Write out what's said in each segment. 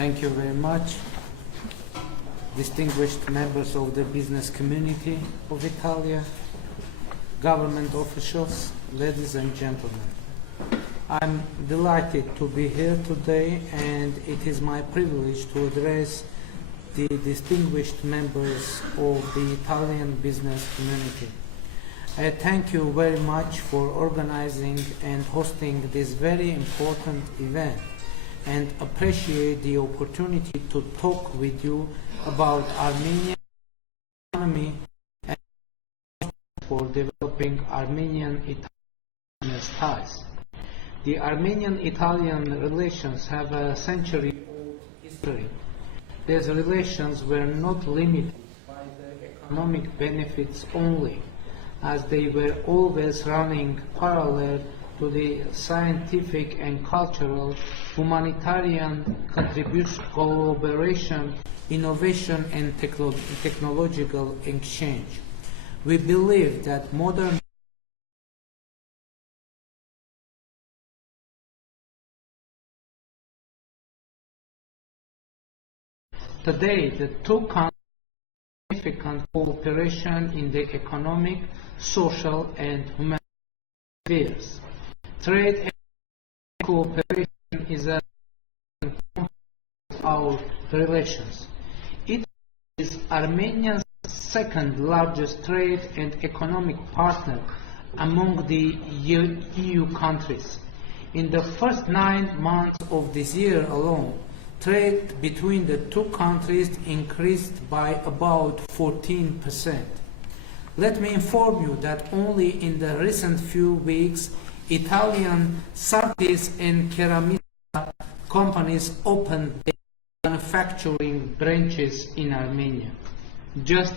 Thank you very much, distinguished members of the business community of Italia, government officials, ladies and gentlemen. I'm delighted to be here today, and it is my privilege to address the distinguished members of the Italian business community. I thank you very much for organizing and hosting this very important event, and appreciate the opportunity to talk with you about Armenian economy and for developing Armenian-Italian ties. The Armenian-Italian relations have a century-old history. These relations were not limited by the economic benefits only, as they were always running parallel to the scientific and cultural, humanitarian contribution, collaboration, innovation, and technological exchange. We believe that modern today, the two countries have significant cooperation in the economic, social, and humanitarian spheres. Trade and cooperation is a component of our relations. It is Armenia's second largest trade and economic partner among the EU countries. In the first 9 months of this year alone, trade between the two countries increased by about 14%. Let me inform you that only in the recent few weeks, Italian Sartis and Keramita companies opened their manufacturing branches in Armenia. Just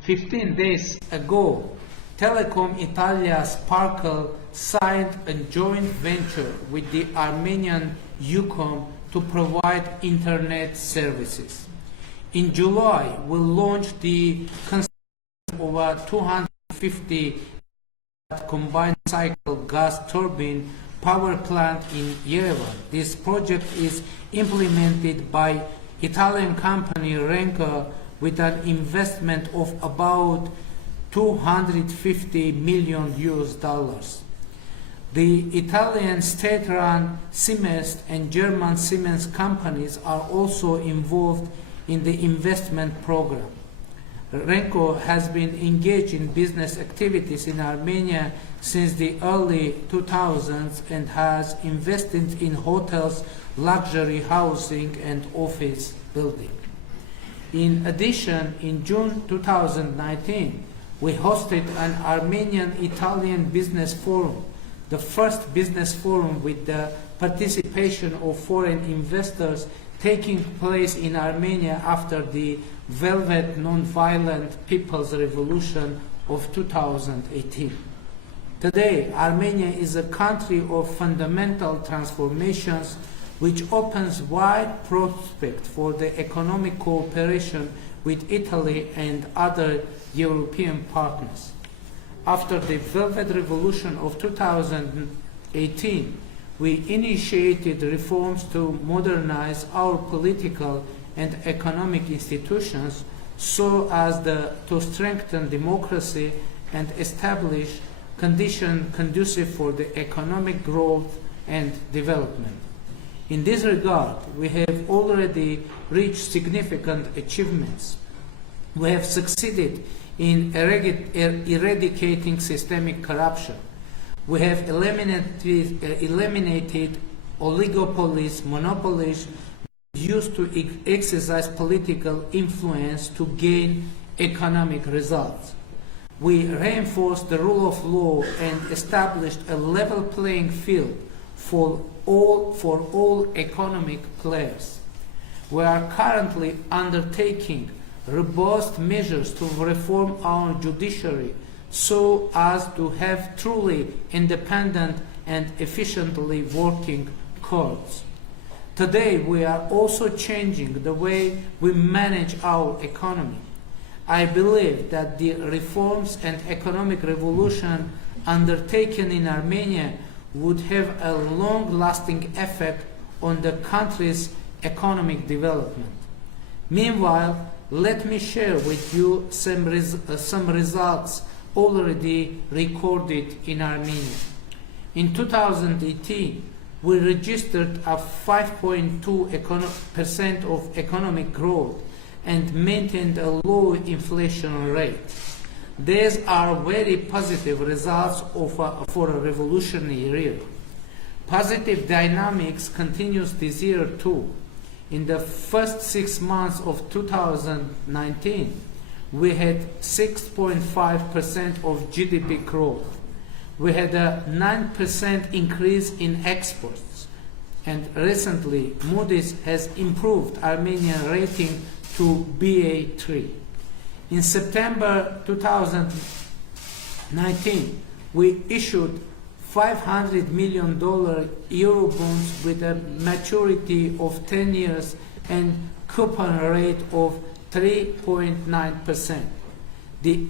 15 days ago, Telecom Italia Sparkle signed a joint venture with the Armenian UCOM to provide internet services. In July, we launched the construction of a 250 combined cycle gas turbine power plant in Yerevan. This project is implemented by Italian company Renko with an investment of about 250 million US dollars. The Italian state-run Siemens and German Siemens companies are also involved in the investment program. Renko has been engaged in business activities in Armenia since the early 2000s and has invested in hotels, luxury housing, and office building. In addition, in June 2019, we hosted an Armenian-Italian business forum, the first business forum with the participation of foreign investors taking place in Armenia after the Velvet Nonviolent People's Revolution of 2018. Today, Armenia is a country of fundamental transformations which opens wide prospects for the economic cooperation with Italy and other European partners. After the Velvet Revolution of 2018, we initiated reforms to modernize our political and economic institutions so as to strengthen democracy and establish conditions conducive for the economic growth and development. In this regard, we have already reached significant achievements. We have succeeded in eradicating systemic corruption. We have eliminated oligopolies, monopolies used to exercise political influence to gain economic results. We reinforced the rule of law and established a level playing field for all economic players. We are currently undertaking robust measures to reform our judiciary so as to have truly independent and efficiently working courts. Today, we are also changing the way we manage our economy. I believe that the reforms and economic revolution undertaken in Armenia would have a long-lasting effect on the country's economic development. Meanwhile, let me share with you some results already recorded in Armenia. In 2018, we registered a 5.2% of economic growth and maintained a low inflation rate. These are very positive results for a revolutionary year. Positive dynamics continues this year too. In the first 6 months of 2019, we had 6.5% of GDP growth. We had a 9% increase in exports. And recently, Moody's has improved Armenian rating to BA3. In September 2019, we issued $500 million Eurobonds with a maturity of 10 years and coupon rate of 3.9%. The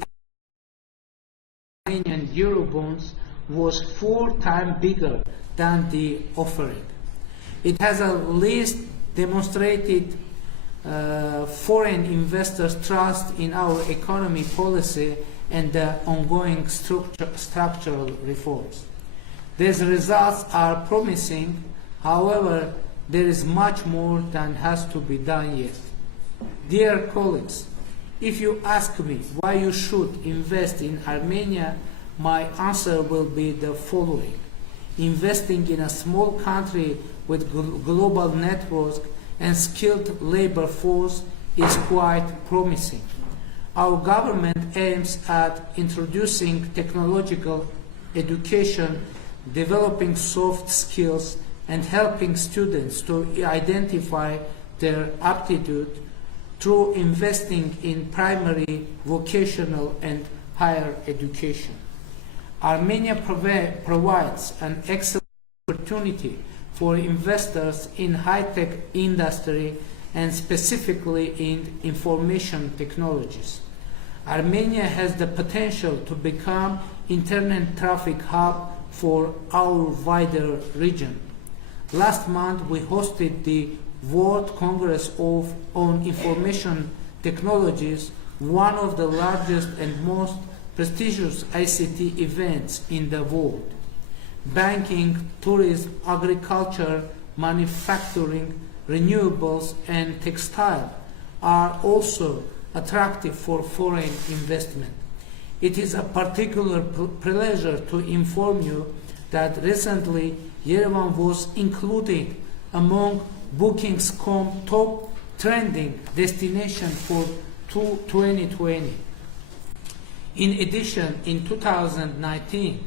Armenian Eurobonds was 4 times bigger than the offering. It has at least demonstrated foreign investors' trust in our economy policy and the ongoing structural reforms. These results are promising. However, there is much more that has to be done yet. Dear colleagues, if you ask me why you should invest in Armenia, my answer will be the following. Investing in a small country with global networks and skilled labor force is quite promising. Our government aims at introducing technological education, developing soft skills, and helping students to identify their aptitude through investing in primary, vocational, and higher education. Armenia provides an excellent opportunity for investors in high-tech industry and specifically in information technologies. Armenia has the potential to become internet traffic hub for our wider region. Last month, we hosted the World Congress on Information Technologies, one of the largest and most prestigious ICT events in the world. Banking, tourism, agriculture, manufacturing, renewables, and textile are also attractive for foreign investment. It is a particular pleasure to inform you that recently Yerevan was included among Booking.com top trending destination for 2020. In addition, in 2019,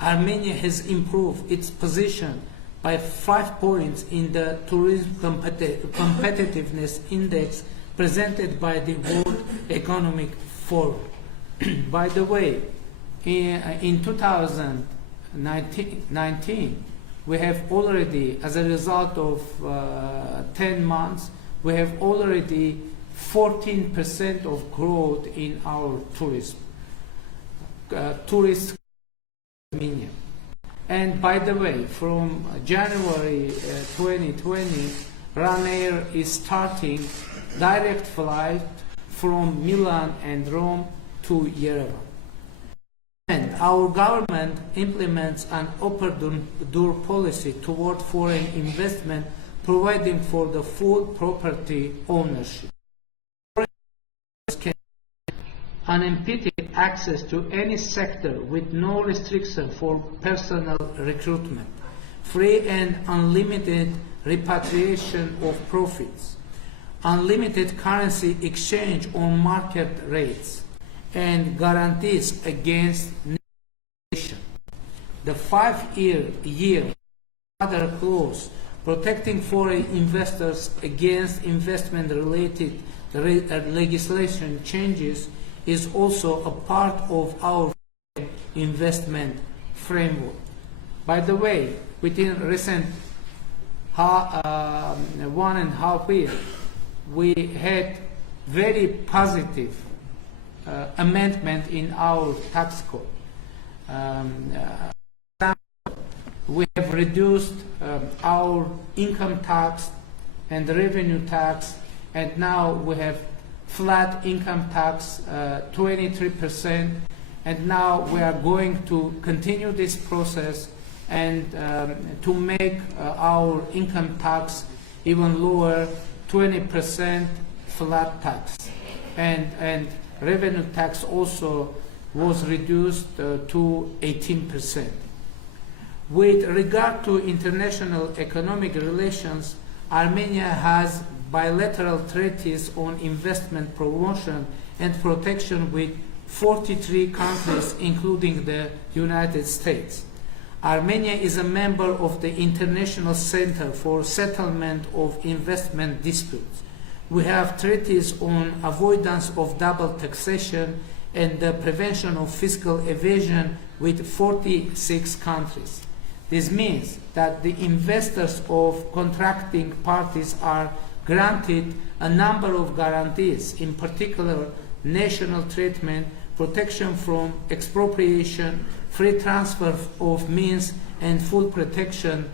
Armenia has improved its position by 5 points in the Tourism Competitiveness Index presented by the World Economic Forum. By the way, in 2019, we have already, as a result of 10 months, we have already 14% of growth in our tourism. Tourist Armenia. And by the way, from January 2020, Ryanair is starting direct flight from Milan and Rome to Yerevan. And our government implements an open door policy toward foreign investment, providing for the full property ownership. Unimpeded access to any sector with no restriction for personal recruitment, free and unlimited repatriation of profits, unlimited currency exchange on market rates, and guarantees against negotiation. The 5-year other clause protecting foreign investors against investment-related legislation changes is also a part of our investment framework. By the way, within recent 1.5 years, we had very positive amendment in our tax code. We have reduced our income tax and revenue tax, and now we have flat income tax, 23%, and now we are going to continue this process and to make our income tax even lower, 20% flat tax, and revenue tax also was reduced to 18%. With regard to international economic relations, Armenia has bilateral treaties on investment promotion and protection with 43 countries, including the United States. Armenia is a member of the International Center for Settlement of Investment Disputes. We have treaties on avoidance of double taxation and the prevention of fiscal evasion with 46 countries. This means that the investors of contracting parties are granted a number of guarantees, in particular national treatment, protection from expropriation, free transfer of means, and full protection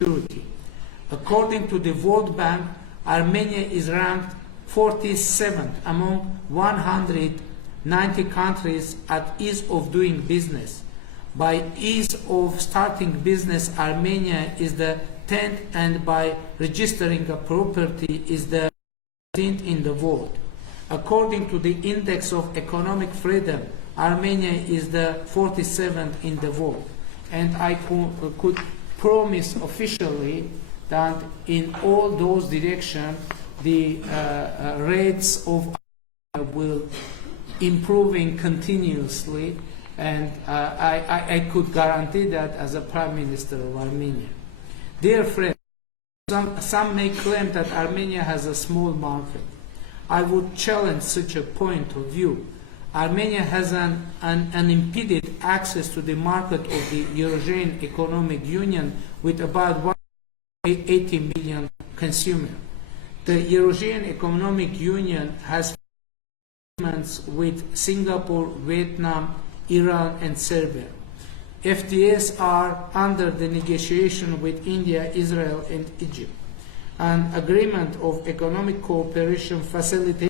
security. According to the World Bank, Armenia is ranked 47th among 190 countries at ease of doing business. By ease of starting business, Armenia is the 10th, and by registering a property is the 10th in the world. According to the Index of Economic Freedom, Armenia is the 47th in the world. And I could promise officially that in all those directions, the rates of Armenia will improving continuously, and I could guarantee that as a Prime Minister of Armenia. Dear friends, some may claim that Armenia has a small market. I would challenge such a point of view. Armenia has an unimpeded access to the market of the Eurasian Economic Union with about 180 million consumers. The Eurasian Economic Union has agreements with Singapore, Vietnam, Iran, and Serbia. FTAs are under the negotiation with India, Israel, and Egypt. An agreement of economic cooperation, facilitation,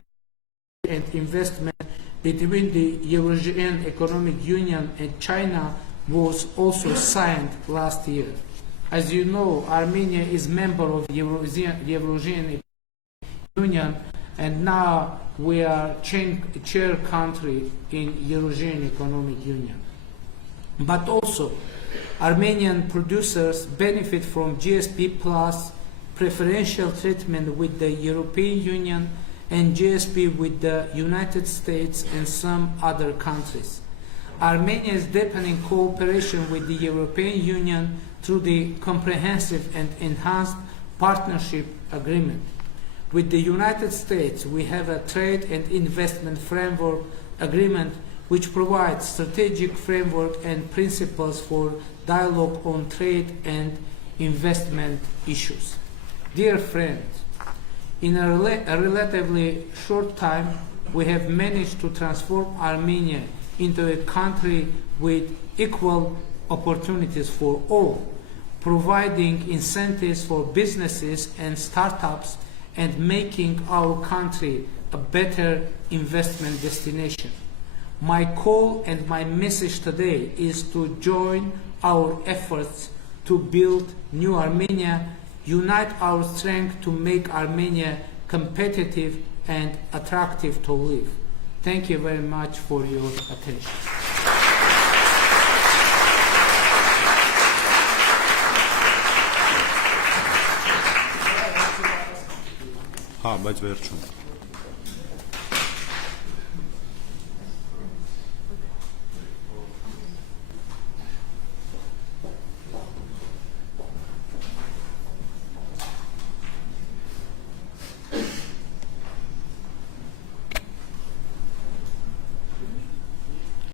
and investment between the Eurasian Economic Union and China was also signed last year. As you know, Armenia is member of Eurasian Economic Union, and now we are chair country in Eurasian Economic Union. But also, Armenian producers benefit from GSP Plus preferential treatment with the European Union and GSP with the United States and some other countries. Armenia is deepening cooperation with the European Union through the comprehensive and enhanced partnership agreement. With the United States, we have a trade and investment framework agreement which provides strategic framework and principles for dialogue on trade and investment issues. Dear friends, in a relatively short time, we have managed to transform Armenia into a country with equal opportunities for all, providing incentives for businesses and startups and making our country a better investment destination. My call and my message today is to join our efforts to build new Armenia, unite our strength to make Armenia competitive and attractive to live. Thank you very much for your attention. Հա, բայց վերջում